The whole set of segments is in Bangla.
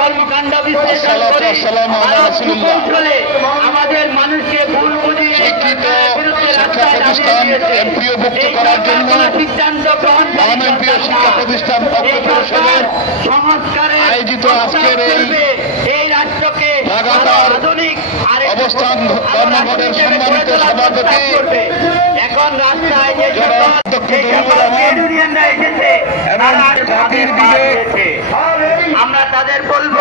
কর্মকাণ্ড বিশ্লেষণ করে আমাদের মানুষকে ভুল বুঝিয়ে শিক্ষিত শিক্ষা প্রতিষ্ঠান এমপিওভুক্ত করার জন্য মহানপ্রিয় শিক্ষা প্রতিষ্ঠান পক্ষ পরিষদের আয়োজিত আজকের এই রাষ্ট্রকে লাগাতার অবস্থান ধর্মঘটের সম্মানিত সভাপতি এখন রাস্তায় যে আমরা তাদের বলবো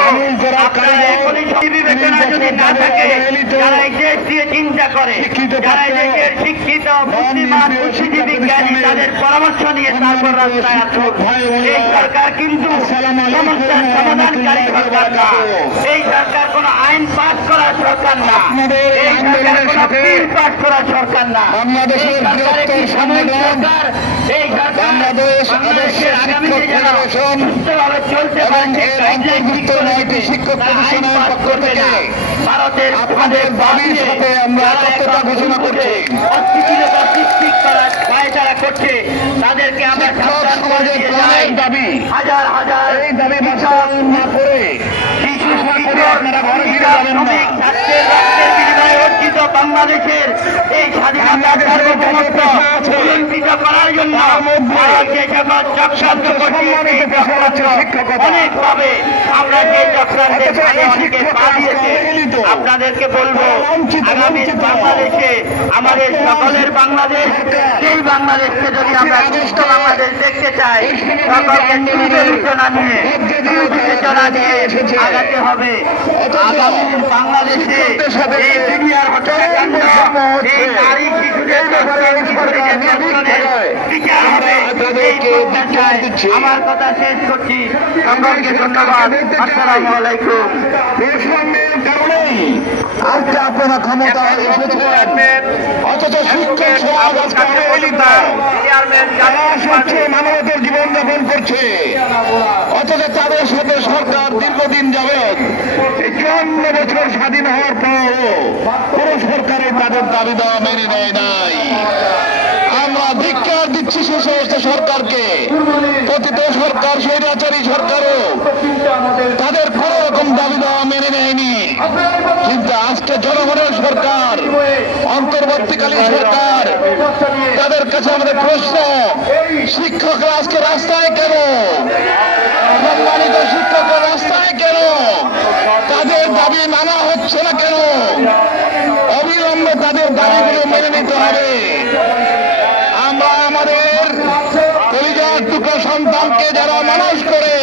বিবেচনা যদি না থাকে যারা এই দেশ দিয়ে চিন্তা করে যারা দেশের শিক্ষিত বুদ্ধিমান বুদ্ধিজীবী জ্ঞানী তাদের পরামর্শ নিয়ে তারপর রাস্তায় আসুন। এই সরকার কিন্তু সমস্যার সমাধানকারী সরকার না, এই সরকার কোন আইন পাস করার সরকার না, এই সরকার কোন বিল পাস করার সরকার না, এই সরকার একটি সাময়িক সরকার। এই সরকার বাংলাদেশের আগামী দিনে যেন সুস্থভাবে চলতে পারে শিক্ষক প্রতিষ্ঠানের পক্ষ থেকে ভারতের আপনাদের দাবির সাথে আমরা একাত্মতা ঘোষণা করছি। অস্থিতিশীলতা সৃষ্টি করার ফায়দারা করছে তাদেরকে আমরা সাবধান করে দিয়ে যাই। দাবি হাজার হাজার এই দাবি বাস্তবায়ন না করে শিশু আপনারা ঘরে ফিরে যাবেন না। ছাত্রের রক্তের বিনিময়ে অর্জিত বাংলাদেশের এই স্বাধীনতার সার্বভৌমত্ব সুরক্ষিত করার জন্য যে সকল চক্রান্ত করছে অনেকভাবে আমরা যে চক্রান্তের ফলে অনেকে পা দিয়েছে। আপনাদেরকে বলবো আগামী বাংলাদেশে আমাদের সকলের বাংলাদেশ, সেই বাংলাদেশকে যদি আমরা সুস্থ বাংলাদেশ দেখতে চাই সকলকে বিবেচনা নিয়ে আগাতে হবে। আগামী বাংলাদেশে এই মিডিয়ার হত্যাকাণ্ড, এই নারী শিশুদের বিচার হবে। আমার কথা শেষ করছি, সকলকে ধন্যবাদ। আসসালামু আলাইকুম। আজকে আপনারা ক্ষমতা এসেছেন, অথচ শিক্ষক সমাজ আজকে অবহেলিত, মানবতার জীবনযাপন করছে, অথচ তাদের সাথে সরকার দীর্ঘদিন যাবৎ 54 বছর স্বাধীন হওয়ার পরও কোন সরকারের তাদের দাবি দেওয়া মেনে নেয় নাই। আমরা ধিক্কার দিচ্ছি সে সমস্ত সরকারকে। প্রতিটি সরকার, স্বৈরাচারী সরকারও তাদের কোন রকম দাবি দেওয়া মেনে নেয়নি। কিন্তু আজকে জনগণের সরকার, অন্তর্বর্তীকালীন সরকার, তাদের কাছে আমাদের প্রশ্ন, শিক্ষকরা আজকে রাস্তায় কেন? সম্মানিত শিক্ষকরা রাস্তায় কেন? তাদের দাবি মানা হচ্ছে না কেন? অবিলম্বে তাদের দাবিগুলো মেনে নিতে হবে। আমরা আমাদের পরিবার টুকরো সন্তানকে যারা মানুষ করে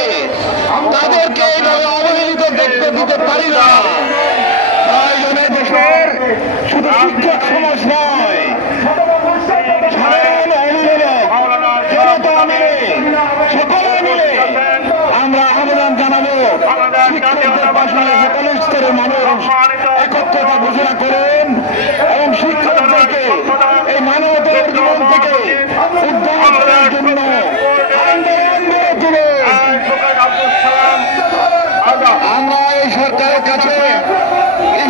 তাদেরকে এইভাবে অবহেলিত দেখতে দিতে পারি না। দেশের শুধু শিক্ষক সমাজ নয়, সাধারণ অভিভাবক, জনতা মিলে, সকলে মিলে আমরা আবেদন জানাবো শিক্ষকদের পাশে সকল স্তরের মানুষ একত্রতা ঘোষণা করেন এবং শিক্ষকদেরকে এই মানবতার জীবন থেকে উদ্ধার করার জন্য আন্দোলন গড়ে তুলে। আমরা এই সরকারের কাছে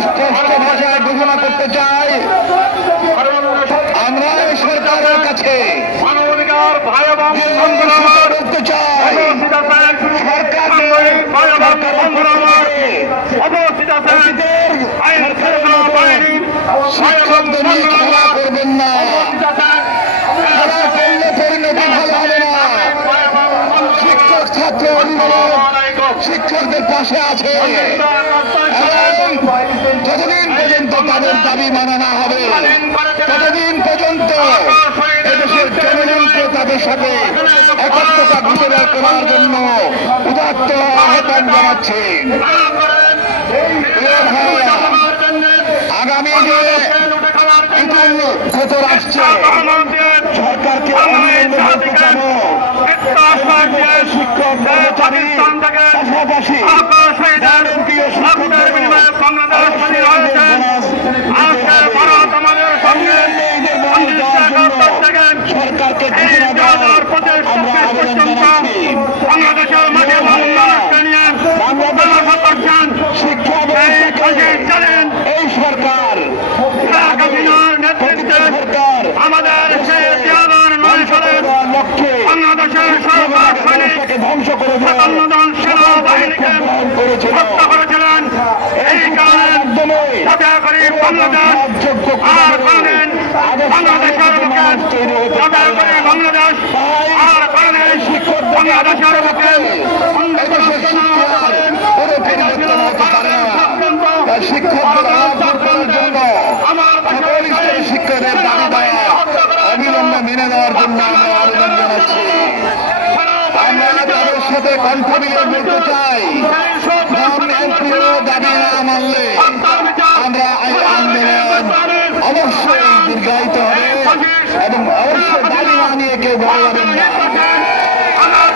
স্পষ্ট ভাষায় ঘোষণা করতে চাই, আমরা এই সরকারের কাছে মানবাধিকার ভাই এবং করতে চাই, শিক্ষকদের নিয়ে খেলা করবেন না, খেলা করলে পরিণতি ভালো হবে না। শিক্ষক ছাত্র অভিভাবক শিক্ষকদের পাশে আছে এবং যতদিন পর্যন্ত তাদের দাবি মানা না হবে ততদিন পর্যন্ত এদেশের জনগণকে তাদের সাথে একত্রতা ঘোষণা করার জন্য উদাত্ত আহ্বান জানাচ্ছে। আগামী দিনে ভেতর আসছে সরকারকে অনিয়ন্ত্রণ কেন শিক্ষক কর্মচারী পাশাপাশি সরকারকে আমরা আবেদন জানাচ্ছি। বাংলাদেশের মাঠে শিক্ষা এই সরকার সরকার আমাদের লক্ষ্যে বাংলাদেশের সরকার ধ্বংস করে হত্যা করেছিলেন। এই কারণে যাতে করে বাংলাদেশ আর কোনদিন বাংলাদেশের বুকে যাতে করে বাংলাদেশ আর কোনদিন বাংলাদেশের বুকে শিক্ষকদের দাবি দেওয়া অবিলম্বে মেনে নেওয়ার জন্য আমরা আবেদন জানাচ্ছি। আমরা তাদের সাথে কণ্ঠ মিলিয়ে বলতে চাই, দাবি না মানলে আমরা এই আন্দোলন অবশ্যই দীর্ঘায়িত হবে এবং অবশ্যই দাবি না নিয়ে কেউ বড় হবেন না।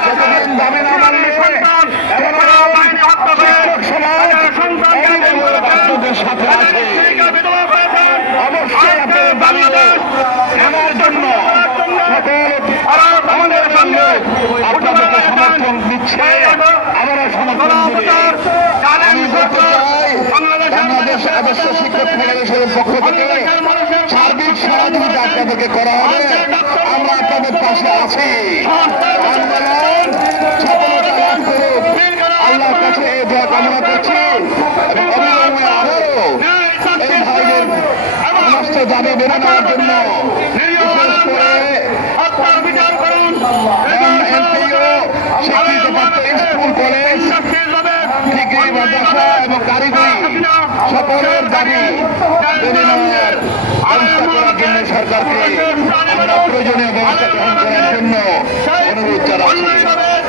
যতদিন দাবি না মানলে আপনাদের সাথে আছে, অবশ্যই আপনাদের দাবি নেওয়ার জন্য আমাদের সঙ্গে আপনাদেরকে সমর্থন দিচ্ছে, আমরা সমর্থন দেবে। আমি বলতে চাই, বাংলাদেশ আদর্শ শিক্ষক ফেডারেশনের পক্ষ থেকে সার্বিক সহযোগিতা আপনাদেরকে করা হবে। আমরা আপনাদের পাশে আছি। আন্দোলন সফলতা লাভ করুক, আল্লাহর কাছে এই দোয়া কামনা করছি এবং অবিলম্বে আবারও এই ভাইদের সমস্ত দাবি মেনে নেওয়ার জন্য বিশেষ করে স্কুল কলেজ, ডিগ্রি মাদ্রাসা এবং কারিগরি সকলের দাবি মেনে নেওয়ার ব্যবস্থা করার জন্য সরকারকে আমরা প্রয়োজনীয় ব্যবস্থা গ্রহণ করার জন্য অনুরোধ জানাচ্ছি।